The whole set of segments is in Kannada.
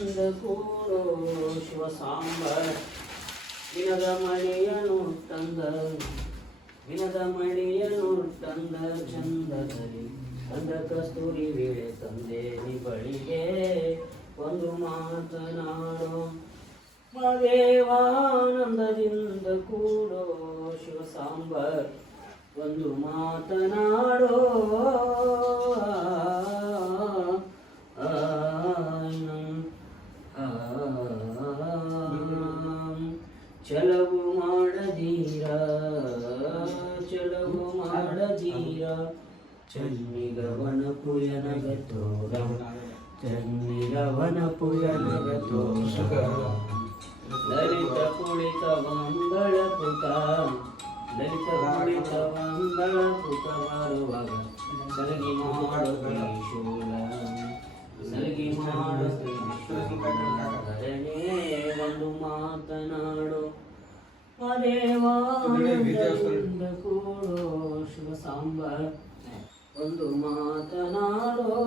ಕೂರೋ ಶಿವ ಸಾಂಬ ದಿನದ ಮಳೆಯನು ತಂದ ದಿನದ ಮಳೆಯನು ತಂದ ಚಂದದಲ್ಲಿ ತಂದ ಕಸ್ತೂರಿ ವೇಳೆ ತಂದೆ ನಿ ಬಳಿಗೆ ಒಂದು ಮಾತನಾಡೋ ಮದೇವಾನಂದದಿಂದ ಕೂಡೋ ಶಿವ ಸಾಂಬ ಒಂದು ಮಾತನಾಡೋ ಚಲವು ಮಾಡದೀರ ಚಲವು ಮಾಡದೀರ ಚನ್ನಿಗವನ ಪುಯನಗ ತೋರ ಚನ್ನಿಗವನ ಪುಯನಗ ತೋರ ಲಲಿತ ಕುಳಿತ ಮಂಗಳ ಪುಟ ಲಲಿತ ಕುಳಿತ ಮಂಗಳ ಪುಟ ಬರುವಾಗ ಸಲಗಿ ಮಾಡು ಮಾತನಾಡು ಮದೇವಾನಂದದಿಂದ ಕೂಡೋ ಶಿವ ಸಾಂಬ ಒಂದು ಮಾತನಾಡೋ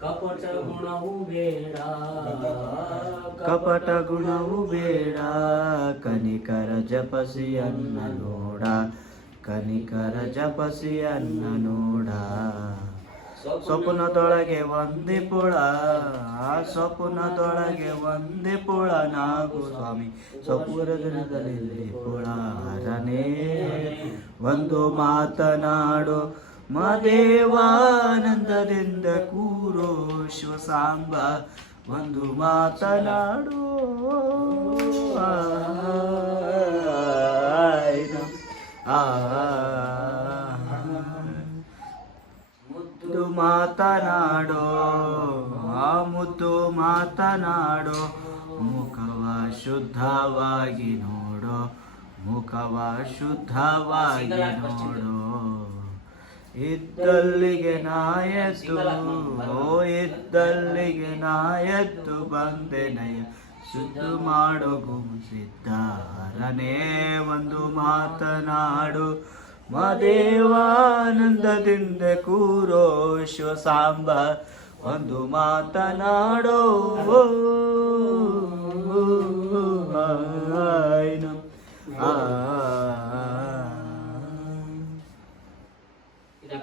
ಕಪಟ ಗುಣವು ಬೇಡ ಕಪಟ ಗುಣವು ಬೇಡ ಕನಿಕರ ಜಪಸಿ ಅನ್ನ ನೋಡ ಕನಿಕರ ಜಪಸಿಯನ್ನ ನೋಡ ಸ್ವಪ್ನದೊಳಗೆ ಒಂದೇ ಪುಳ ಆ ಸ್ವಪ್ನದೊಳಗೆ ಒಂದೇ ಪುಳ ನಾಗು ಸ್ವಾಮಿ ಸ್ವಪುರದಲ್ಲಿ ಪುಳಾರನೇ ಒಂದು ಮಾತನಾಡು ಮದೇವಾನಂದದಿಂದ ಕೂರೋ ಶಿವಸಾಂಬ ಒಂದು ಮಾತನಾಡು ಆಯ್ತು. ಆ ಮಾತನಾಡೋ ಆ ಮುದ್ದು ಮಾತನಾಡೋ ಮುಖವ ಶುದ್ಧವಾಗಿ ನೋಡೋ ಮುಖವ ಶುದ್ಧವಾಗಿ ನೋಡೋ. ಇದ್ದಲ್ಲಿಗೆ ನಾಯತ್ತು ಓ ಇದ್ದಲ್ಲಿಗೆ ನಾಯತ್ತು ಬಂದೆನಯ್ಯ. ಶುದ್ಧ ಮಾಡೋ ಗುಂಸಿದ್ದಾರನೇ ಒಂದು ಮಾತನಾಡು. ಮದೇವಾನಂದದಿಂದ ಕೂರೋ ವಿಶ್ವ ಸಾಂಬ ಒಂದು ಮಾತನಾಡೋ